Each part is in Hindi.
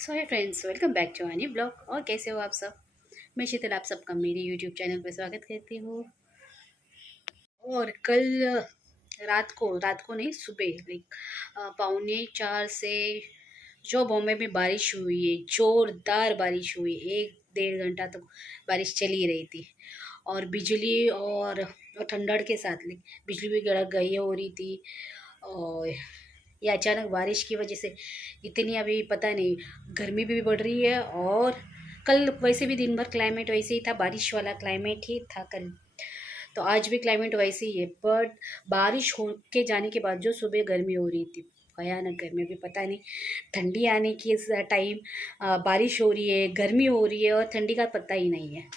सो है friends, welcome back to new blog. और कैसे हो आप सब? मैं शीतल आप सबका मेरी यूट्यूब चैनल पर स्वागत करती हूँ। और कल रात को नहीं, सुबह लाइक 3:45 से जो बॉम्बे में बारिश हुई है, जोरदार बारिश हुई, 1 डेढ़ घंटा तक बारिश चली रही थी। और बिजली और ठंडड़ के साथ बिजली भी गड़क गई हो रही थी। और ये अचानक बारिश की वजह से इतनी अभी पता नहीं, गर्मी भी बढ़ रही है। और कल वैसे भी दिन भर क्लाइमेट वैसे ही था, बारिश वाला क्लाइमेट ही था कल। तो आज भी क्लाइमेट वैसे ही है, बट बारिश हो के जाने के बाद जो सुबह गर्मी हो रही थी, भयानक गर्मी। अभी पता नहीं ठंडी आने की इस टाइम बारिश हो रही है, गर्मी हो रही है, और ठंडी का पता ही नहीं है।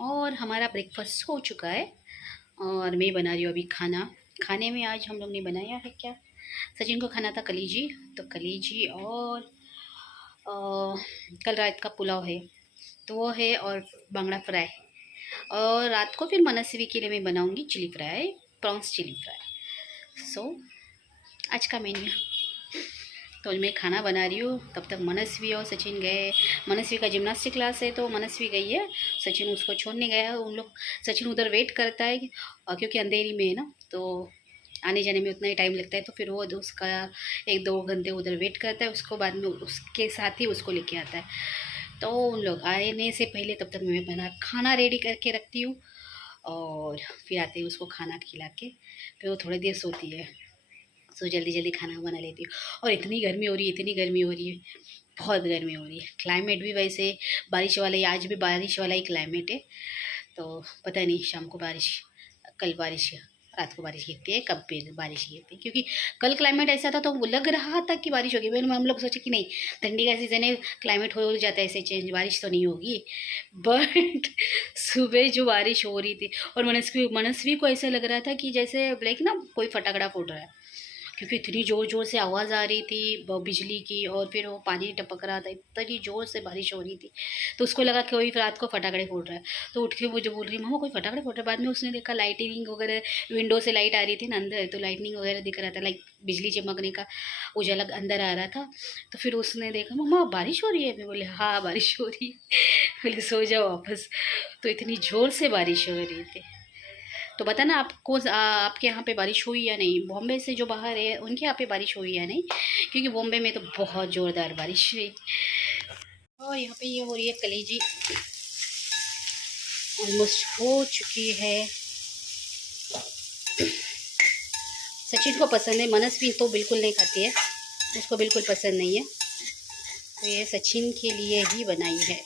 और हमारा ब्रेकफास्ट हो चुका है और मैं बना रही हूँ अभी खाना। खाने में आज हम लोग ने बनाया है क्या, सचिन को खाना था कलीजी, तो कलीजी और कल रात का पुलाव है तो वो है, और बांगड़ा फ्राई। और रात को फिर मनस्वी के लिए मैं बनाऊंगी chilli fry, prawns chilli fry. So आज का मेन्यू। तो मैं खाना बना रही हूँ, तब तक मनस्वी और सचिन गए। मनस्वी का जिम्नास्टिक क्लास है तो मनस्वी गई है, सचिन उसको छोड़ने गया है। उन लोग सचिन उधर वेट करता है क्योंकि अंधेरी में है ना, तो आने जाने में उतना ही टाइम लगता है। तो फिर वो उसका 1-2 घंटे उधर वेट करता है, उसको बाद में उसके साथ ही उसको लेके आता है। तो उन लोग आने से पहले तब तक मैं बना खाना रेडी करके रखती हूँ, और फिर आते ही उसको खाना खिला के फिर वो थोड़ी देर सोती है। सो जल्दी जल्दी खाना बना लेती हूँ। और इतनी गर्मी हो रही है, इतनी गर्मी हो रही है, बहुत गर्मी हो रही है। क्लाइमेट भी वैसे बारिश वाला ही, आज भी बारिश वाला ही क्लाइमेट है। तो पता नहीं शाम को बारिश, कल बारिश, रात को बारिश गिरती है, कब फिर बारिश गिरती है। क्योंकि कल क्लाइमेट ऐसा था तो लग रहा था कि बारिश होगी। मैंने हम लोग सोचे कि नहीं, ठंडी का सीज़न है, क्लाइमेट हो जाता है ऐसे चेंज, बारिश तो नहीं होगी। बट सुबह जो बारिश हो रही थी, और मनस्वी को ऐसा लग रहा था कि जैसे लाइक ना कोई फटाकड़ा फूट रहा है, क्योंकि इतनी ज़ोर ज़ोर से आवाज़ आ रही थी बिजली की, और फिर वो पानी टपक रहा था, इतनी ज़ोर से बारिश हो रही थी। तो उसको लगा कि कोई रात को फटाकड़े फूट रहा है। तो उठ के मुझे बोल रही, मामा कोई फटाकड़े फूट रहा है। बाद में उसने देखा लाइटिंग वगैरह, विंडो से लाइट आ रही थी ना अंदर, तो लाइटनिंग वगैरह दिख रहा था, लाइक बिजली चमकने का उजाला अंदर आ रहा था। तो फिर उसने देखा, मामा बारिश हो रही है। मैं बोले हाँ बारिश हो रही है। बोले सो जाओ वापस। तो इतनी ज़ोर से बारिश हो रही थी। तो बताना आपको आपके यहाँ पे बारिश हुई या नहीं, बॉम्बे से जो बाहर है उनके यहाँ पे बारिश हुई या नहीं, क्योंकि बॉम्बे में तो बहुत ज़ोरदार बारिश हुई। और यहाँ पे ये हो रही है कलेजी, ऑलमोस्ट हो चुकी है। सचिन को पसंद है, मनस्वी तो बिल्कुल नहीं खाती है, उसको बिल्कुल पसंद नहीं है। तो ये सचिन के लिए ही बनाई है।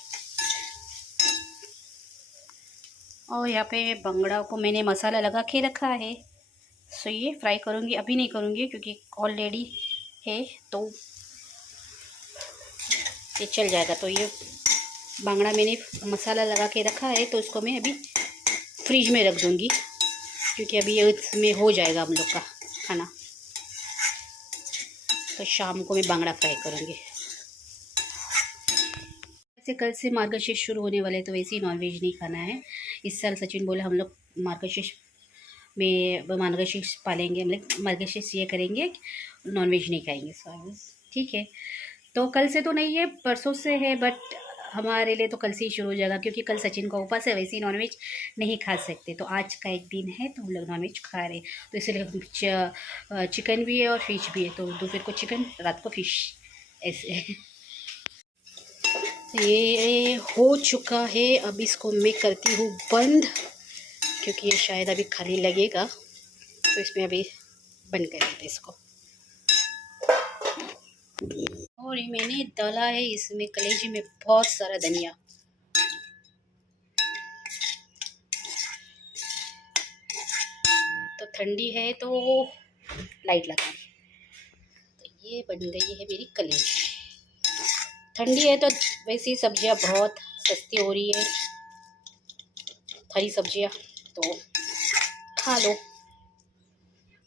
और यहाँ पे बंगड़ा को मैंने मसाला लगा के रखा है। सो ये फ्राई करूँगी, अभी नहीं करूँगी क्योंकि ऑलरेडी है तो ये चल जाएगा। तो ये बांगड़ा मैंने मसाला लगा के रखा है, तो इसको मैं अभी फ्रिज में रख दूँगी, क्योंकि अभी ये इसमें हो जाएगा हम लोग का खाना। तो शाम को मैं बांगड़ा फ्राई करूँगी। वैसे कल से मार्गशीर्ष शुरू होने वाले, तो वैसे ही नॉनवेज नहीं खाना है। इस साल सचिन बोले हम लोग मार्गशीर्ष में मार्गशीर्ष पालेंगे, हम लोग मार्गशीर्ष ये करेंगे, नॉनवेज नहीं खाएंगे। सो ठीक है, तो कल से तो नहीं है, परसों से है, बट हमारे लिए तो कल से ही शुरू हो जाएगा, क्योंकि कल सचिन का उपास है, वैसे ही नॉनवेज नहीं खा सकते। तो आज का एक दिन है तो हम लोग नॉनवेज खा रहे हैं। तो इसलिए चिकन भी है और फिश भी है, तो दोपहर को चिकन, रात को फिश, ऐसे। तो ये हो चुका है, अब इसको मैं करती हूँ बंद, क्योंकि ये शायद अभी खाली लगेगा। तो इसमें अभी बंद कर देते इसको। और ये मैंने डाला है इसमें कलेजी में बहुत सारा धनिया। तो ठंडी है तो लाइट लगा, तो ये बन गई है मेरी कलेजी। ठंडी है तो वैसी सब्जियां बहुत सस्ती हो रही है, हरी सब्जियां, तो खा लो।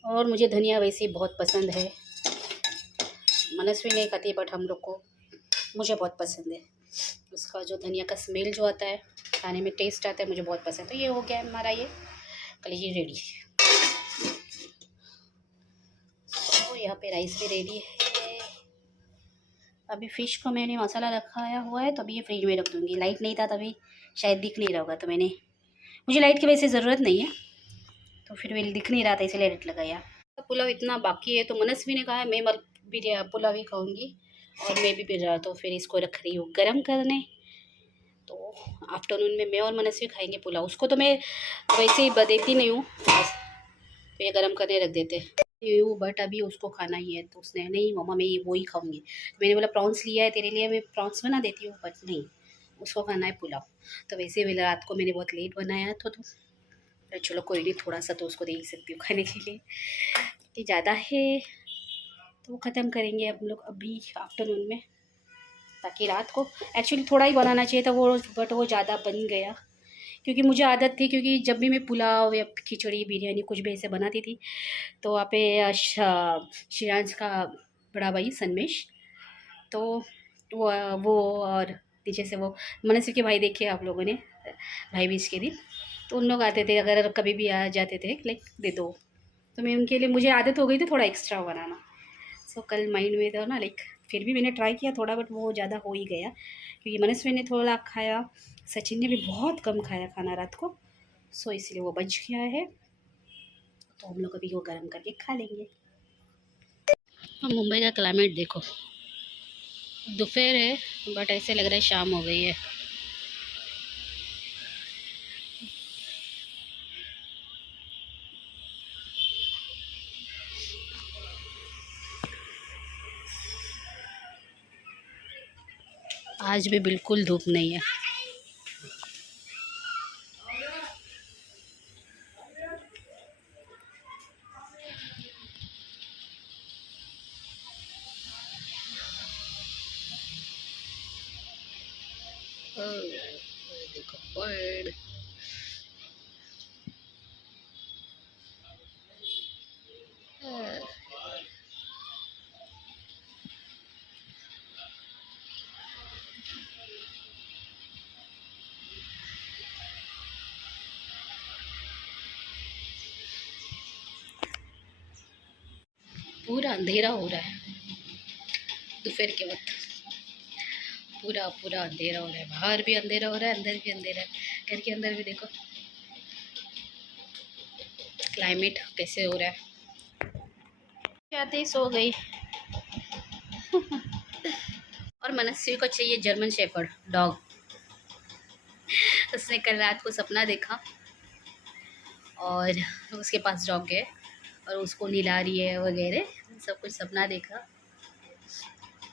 और मुझे धनिया वैसे बहुत पसंद है, मनस्वी नहीं खाती, बट हम लोग को, मुझे बहुत पसंद है। उसका जो धनिया का स्मेल जो आता है, खाने में टेस्ट आता है, मुझे बहुत पसंद है। तो ये हो गया हमारा ये कलेजी रेडी। यहाँ पे राइस भी रेडी है। अभी फ़िश को मैंने मसाला रखाया हुआ है, तो अभी ये फ्रिज में रख दूँगी। लाइट नहीं था तभी शायद दिख नहीं रहा होगा, तो मुझे लाइट की वैसे ज़रूरत नहीं है, तो फिर भी दिख नहीं रहा था इसलिए लाइट लगाया। पुलाव इतना बाकी है, तो मनस्वी ने कहा है मैं बिरयानी पुलाव ही खाऊँगी और मैं भी तो फिर इसको रख रही हूँ गर्म करने। तो आफ्टरनून में मैं और मनस्वी खाएंगे पुलाव। उसको तो मैं वैसे ही देती नहीं हूँ, बस तो ये गर्म करने रख देते हूँ, बट अभी उसको खाना ही है, तो उसने नहीं मम्मा मैं वो ही खाऊंगी। मैंने बोला प्रॉन्स लिया है तेरे लिए, मैं प्रॉन्स बना देती हूँ, बट नहीं, उसको खाना है पुलाव। तो वैसे भी रात को मैंने बहुत लेट बनाया था, तो चलो कोई नहीं, थोड़ा सा तो उसको दे ही सकती हूँ खाने के लिए। कि ज़्यादा है तो वो ख़त्म करेंगे हम लोग अभी आफ्टरनून में, ताकि रात को एक्चुअली थोड़ा ही बनाना चाहिए था वो, बट वो ज़्यादा बन गया। क्योंकि मुझे आदत थी, क्योंकि जब भी मैं पुलाव या खिचड़ी बिरयानी कुछ भी ऐसे बनाती थी, तो वहाँ पे शिरांश का बड़ा भाई सनमेश, तो वो और पीछे से वो मनस्वी के भाई देखे आप लोगों ने भाई बीज के दिन, तो उन लोग आते थे, अगर कभी भी आ जाते थे लाइक दे दो, तो मैं उनके लिए, मुझे आदत हो गई थी थोड़ा एक्स्ट्रा बनाना। सो कल माइंड में था ना लाइक, फिर भी मैंने ट्राई किया थोड़ा, बट वो ज़्यादा हो ही गया, क्योंकि मनस्वी ने थोड़ा खाया, सचिन ने भी बहुत कम खाया खाना रात को, सो इसलिए वो बच गया है। तो हम लोग अभी वो गर्म करके खा लेंगे। और मुंबई का क्लाइमेट देखो, दोपहर है बट ऐसे लग रहा है शाम हो गई है। आज भी बिल्कुल धूप नहीं है। देखो बर्ड, पूरा अंधेरा हो रहा है दोपहर के वक्त, पूरा पूरा अंधेरा हो रहा है, बाहर भी अंधेरा हो रहा है, अंदर भी अंधेरा है, घर के अंदर भी देखो क्लाइमेट कैसे हो रहा है। जाते ही सो गई। और मनस्वी को चाहिए जर्मन शेफर्ड डॉग। उसने कल रात को सपना देखा और उसके पास डॉग है और उसको नहला रही है वगैरह, सब कुछ सपना देखा,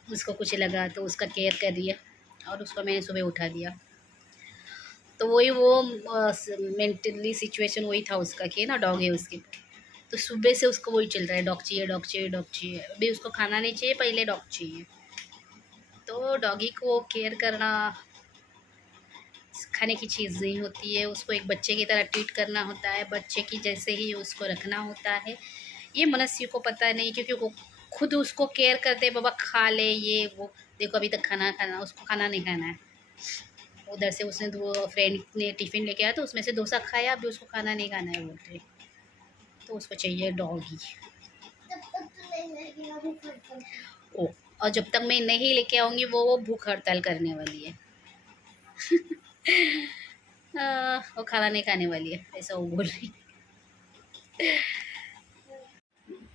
उसको कुछ लगा तो उसका केयर कर रही है, और उसको मैंने सुबह उठा दिया। तो वही वो मेंटली सिचुएशन वही था उसका कि ना डॉग है उसके, तो सुबह से उसको वही चल रहा है, डॉग चाहिए डॉग चाहिए डॉग चाहिए। अभी उसको खाना नहीं चाहिए, पहले डॉग चाहिए। तो डॉगी को केयर करना खाने की चीज़ नहीं होती है, उसको एक बच्चे की तरह ट्रीट करना होता है, बच्चे की जैसे ही उसको रखना होता है। ये मनस्वी को पता नहीं, क्योंकि वो खुद उसको केयर करते, बाबा खा ले ये वो। देखो अभी तक खाना उसको खाना नहीं खाना है। उधर से उसने दो फ्रेंड ने टिफ़िन लेके आया, तो उसमें से डोसा खाया, अभी उसको खाना नहीं खाना है बोल रहे, तो उसको चाहिए डॉगी। ओ, और जब तक मैं नहीं लेके आऊँगी वो भूख हड़ताल करने वाली है। वो खाना नहीं खाने वाली है, ऐसा वो बोल रही।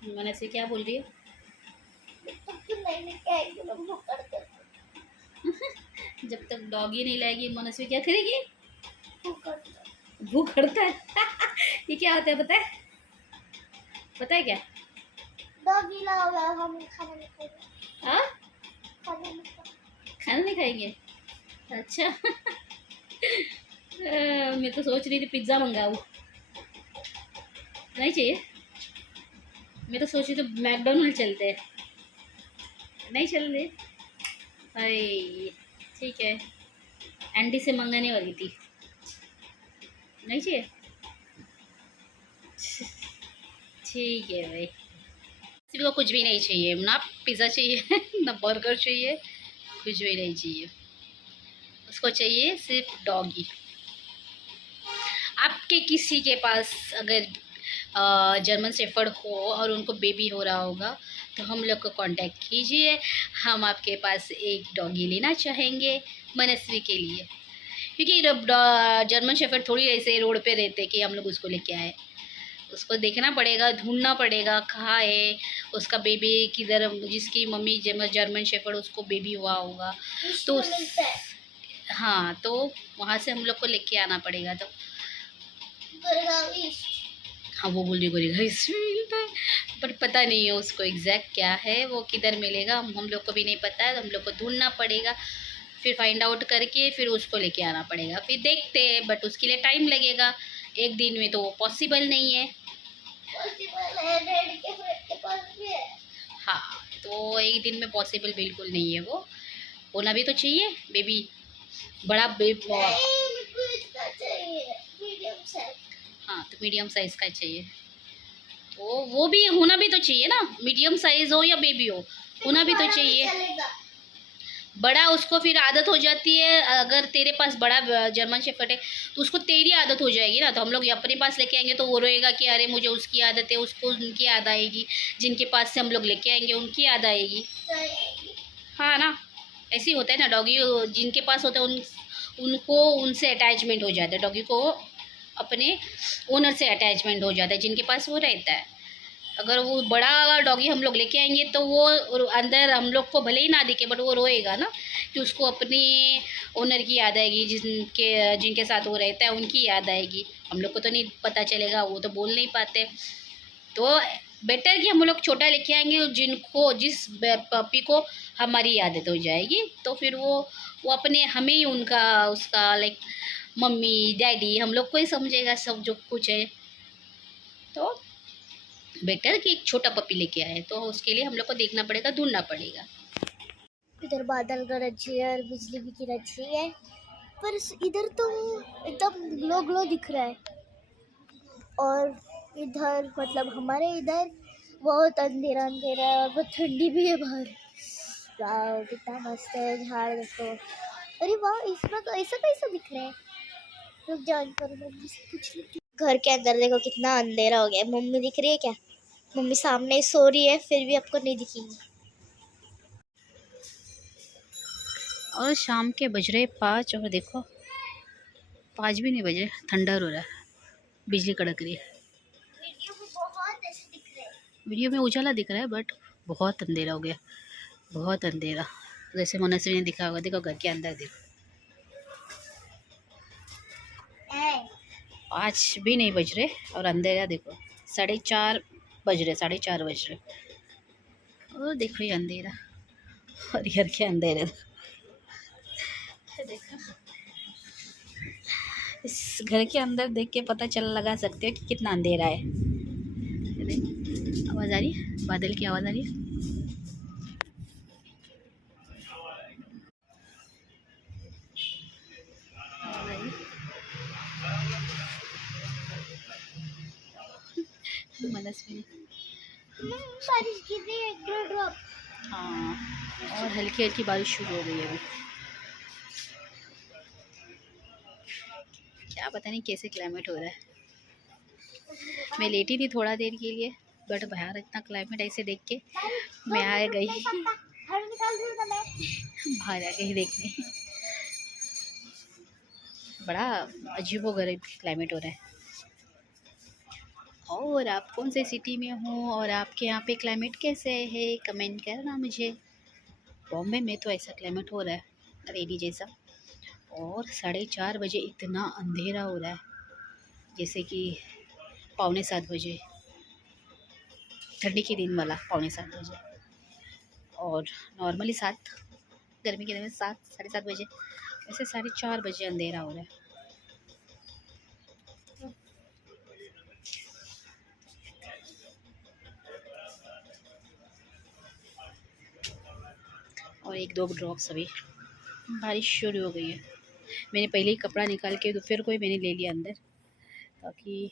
मैंने से क्या बोल रही है? जब तक डॉगी नहीं लाएगी मनस्वी क्या करेगी? भूख हड़ताल। ये क्या होता है पता है? पता है क्या? डॉगी लाओगे हम खाना नहीं खाएंगे। हाँ? खाना नहीं खाएंगे। अच्छा। मैं तो सोच रही थी पिज्ज़ा मंगाऊँ। नहीं चाहिए? मैं तो सोच रही थी मैकडोनल्ड चलते हैं। नहीं चल रहे? अरे ठीक है, एंडी से मंगाने वाली थी। नहीं चाहिए? ठीक है भाई, किसी को कुछ भी नहीं चाहिए, ना पिज़्ज़ा चाहिए ना बर्गर चाहिए, कुछ भी नहीं चाहिए। उसको चाहिए सिर्फ डॉगी। आपके किसी के पास अगर जर्मन शेफर्ड हो और उनको बेबी हो रहा होगा, तो हम लोग को कांटेक्ट कीजिए, हम आपके पास एक डॉगी लेना चाहेंगे मनस्वी के लिए, क्योंकि जर्मन शेफर्ड थोड़ी ऐसे रोड पे रहते कि हम लोग उसको लेके आए। उसको देखना पड़ेगा, ढूंढना पड़ेगा कहाँ है उसका बेबी, किधर, जिसकी मम्मी जर्मन शेफर्ड उसको बेबी हुआ होगा तो हाँ, तो वहाँ से हम लोग को लेके आना पड़ेगा। तो हाँ, वो बोल रही गोरेगा इसमें मिलता है, पर पता नहीं है उसको एग्जैक्ट क्या है, वो किधर मिलेगा हम लोग को भी नहीं पता है। हम लोग को ढूंढना पड़ेगा, फिर फाइंड आउट करके फिर उसको लेके आना पड़ेगा। फिर देखते हैं, बट उसके लिए टाइम लगेगा। एक दिन में तो वो पॉसिबल नहीं है। हाँ, तो एक दिन में पॉसिबल बिल्कुल नहीं है। वो होना भी तो चाहिए बेबी, बड़ा बेबी। हाँ, तो मीडियम साइज़ का चाहिए, तो वो भी होना भी तो चाहिए ना, मीडियम साइज़ हो या बेबी हो, होना भी तो चाहिए। बड़ा उसको फिर आदत हो जाती है, अगर तेरे पास बड़ा जर्मन शेफर्ड है तो उसको तेरी आदत हो जाएगी ना। तो हम लोग अपने पास लेके आएंगे तो वो रोएगा कि अरे मुझे उसकी आदत है, उसको उनकी याद आएगी, जिनके पास से हम लोग लेके आएंगे उनकी याद आएगी। हाँ ना, ऐसे ही होता है ना, डॉगी जिनके पास होता है उनको उनसे अटैचमेंट हो जाता है, डॉगी को अपने ओनर से अटैचमेंट हो जाता है जिनके पास वो रहता है। अगर वो बड़ा डॉगी हम लोग लेके आएंगे तो वो अंदर हम लोग को भले ही ना दिखे, बट वो रोएगा ना, कि उसको अपनी ओनर की याद आएगी, जिनके साथ वो रहता है उनकी याद आएगी। हम लोग को तो नहीं पता चलेगा, वो तो बोल नहीं पाते। तो बेटर कि हम लोग छोटा लेके आएंगे, जिस पपी को हमारी आदत हो जाएगी, तो फिर वो अपने हमें ही उनका उसका लाइक मम्मी डैडी हम लोग को ही समझेगा सब जो कुछ है। तो बेटर कि एक छोटा पपी लेके आए, तो उसके लिए हम लोग को देखना पड़ेगा, ढूंढना पड़ेगा। इधर बादल गरज रही है और बिजली भी गिरज रही है, पर इधर तो एकदम ग्लो ग्लो दिख रहा है। और इधर मतलब हमारे इधर बहुत अंधेरा अंधेरा है और बहुत ठंडी भी है बाहर। वाह कितना मस्त है, झाड़ देखो। अरे वाह, इसमें तो ऐसा कैसा दिख रहा है। रुक जाओ, इनको मम्मी से पूछ लेती हूँ। घर के अंदर देखो कितना अंधेरा हो गया है। मम्मी दिख रही है क्या? मम्मी सामने सो रही है, फिर भी आपको नहीं दिखेगी। और शाम के बज रहे 5, और देखो 5 भी नहीं बज रहे, थंडर हो रहा है, बिजली कड़क रही है। वीडियो में बहुत ऐसे दिख रहे हैं। वीडियो में उजाला दिख रहा है, बट बहुत अंधेरा हो गया, बहुत अंधेरा। जैसे मनस्वी ने दिखा होगा, देखो घर के अंदर देखो, 5 भी नहीं बज रहे और अंधेरा देखो, 4:30 बज रहे, 4:30 बज रहे। और देखो ये अंधेरा, और घर के अंधेरे देखो। इस घर के अंदर देख के पता लगा सकते हो कि कितना अंधेरा है। आवाज़ आ रही है, बादल की आवाज़ आ रही है। मनस्वी, बारिश गिर रही है, एक ड्रॉप। हाँ, और हल्की हल्की बारिश शुरू हो गई है अभी। क्या पता नहीं कैसे क्लाइमेट हो रहा है। मैं लेटी थी थोड़ा देर के लिए, बट बाहर इतना क्लाइमेट ऐसे देख के मैं आ गई, बाहर आ गई देखने। बड़ा अजीबोगरीब क्लाइमेट हो रहा है। और आप कौन से सिटी में हो और आपके यहाँ पे क्लाइमेट कैसे है, कमेंट करना मुझे। बॉम्बे में तो ऐसा क्लाइमेट हो रहा है, रेडी जैसा। और 4:30 बजे इतना अंधेरा हो रहा है, जैसे कि 6:45 बजे, ठंडी के दिन वाला 6:45 बजे। और नॉर्मली 7, गर्मी के दिन में 7, 7:30 बजे, ऐसे 4:30 बजे अंधेरा हो रहा है। और 1-2 ड्रॉप्स अभी, बारिश शुरू हो गई है। मैंने पहले ही कपड़ा निकाल के दोपहर को ही मैंने ले लिया अंदर, ताकि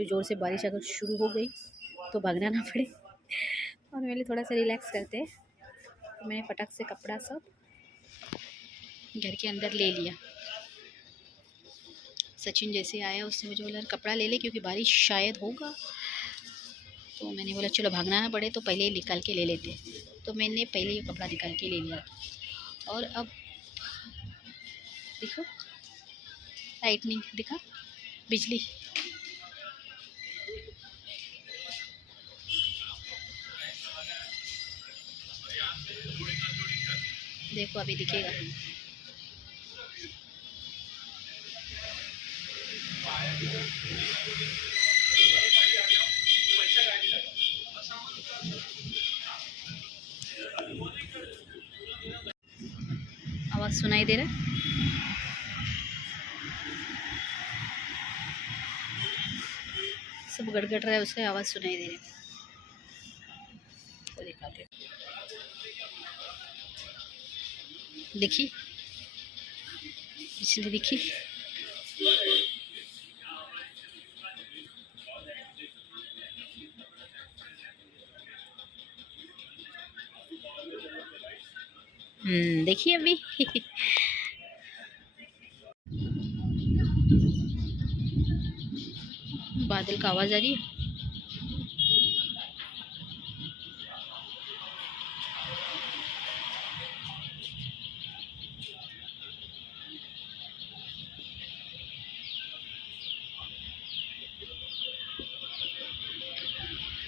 ज़ोर से बारिश अगर शुरू हो गई तो भागना ना पड़े। और मेरे थोड़ा सा रिलैक्स करते हैं, तो मैंने फटाक से कपड़ा सब घर के अंदर ले लिया। सचिन जैसे आया उससे मुझे बोला कपड़ा ले ले, क्योंकि बारिश शायद होगा। तो मैंने बोला चलो भागना ना पड़े तो पहले ही निकाल के ले लेते। तो मैंने पहले ही कपड़ा निकाल के ले लिया। और अब देखो लाइटनिंग दिखा, बिजली। देखो अभी दिखेगा। आवाज़ सुनाई दे रहा है? सब गड़गड़ रहा है, उसकी आवाज़ सुनाई दे रही है। तो दिखाते हैं। देखी बिजली दिखी। देखिए अभी बादल का आवाज़ आ रही है।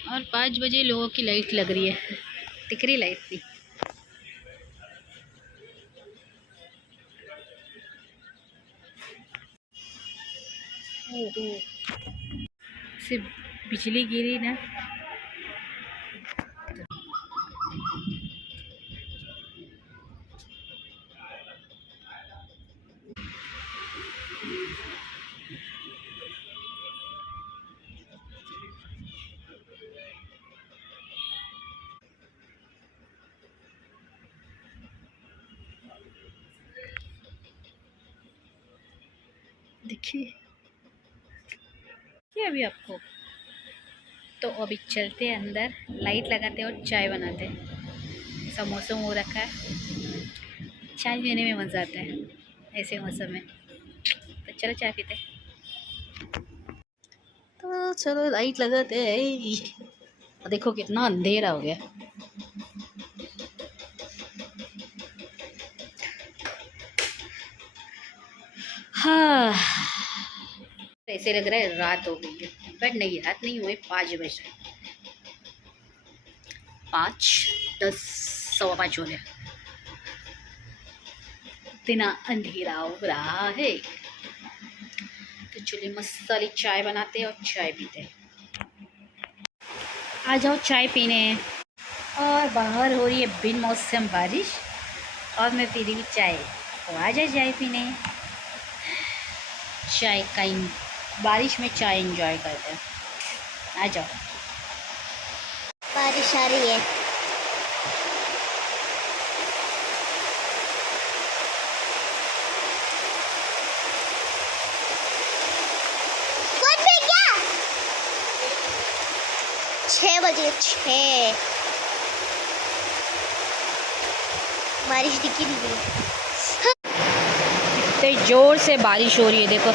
और 5 बजे लोगों की लाइट लग रही है, दिख रही लाइट थी। सिर्फ बिजली गिरी ना, देखिए क्या अभी आपको। तो अभी चलते हैं अंदर, लाइट लगाते और चाय बनाते हैं। ऐसा मौसम हो रखा है, चाय पीने में मज़ा आता है ऐसे मौसम में। तो चलो चाय पीते हैं। तो चलो लाइट लगाते हैं। देखो कितना अंधेरा हो गया। हाँ, ऐसे लग रहा है रात हो गई है, बट नहीं, रात नहीं हुई, 5 बज रहे, 5:10, 5:15 हो रहे। इतना अंधेरा हो रहा है। तो चलिए मस्त वाली चाय बनाते हैं और चाय पीते हैं। आ जाओ चाय पीने। और बाहर हो रही है बिन मौसम बारिश और मैं पी रही हूँ चाय। तो आ जाए चाय पीने। चाय का बारिश में चाय एंजॉय करते हैं। आ जाओ। बारिश आ रही है। कौन पे क्या? 6 बजे 6। बारिश दिखी नहीं रही। इतने जोर से बारिश हो रही है देखो।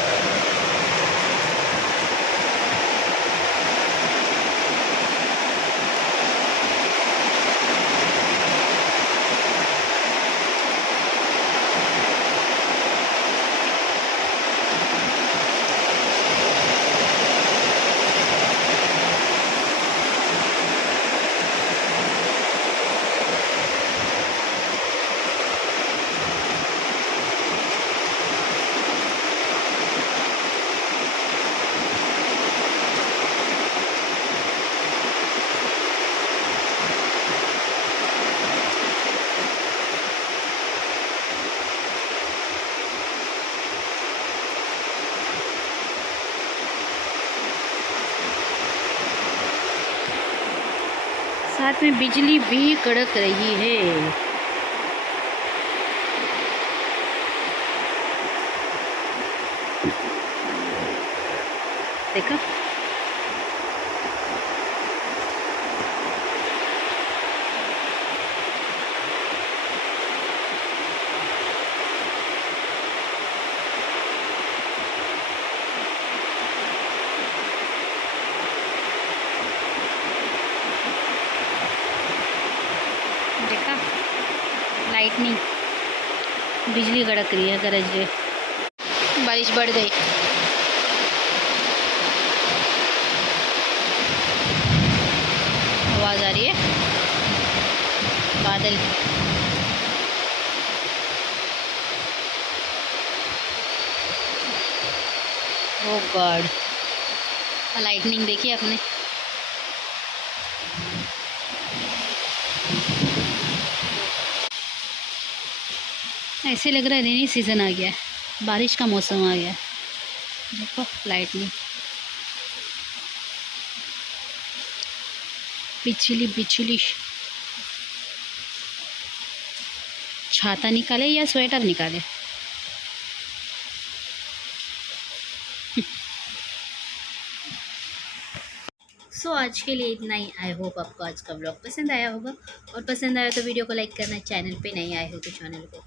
साथ में बिजली भी कड़क रही है। देखा? देखा, लाइटनिंग, बिजली कड़क रही है, गरज रही है। बारिश बढ़ गई। आवाज़ आ रही है बादल। ओ गॉड, लाइटनिंग देखी आपने? ऐसे लग रहा है रेनी सीज़न आ गया है, बारिश का मौसम आ गया है। देखो लाइटनिंग, बिजली बिजली। छाता निकाले या स्वेटर निकाले? सो आज के लिए इतना ही। आई होप आपको आज का व्लॉग पसंद आया होगा, और पसंद आया तो वीडियो को लाइक करना, चैनल पे नहीं आए हो तो चैनल को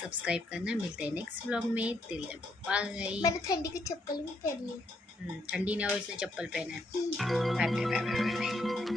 सब्सक्राइब करना। मिलते हैं नेक्स्ट व्लॉग में। Till then bye. मैंने ठंडी की चप्पल भी पहनी है। ठंडी ने और इसने चप्पल पहना है। Bye bye bye bye.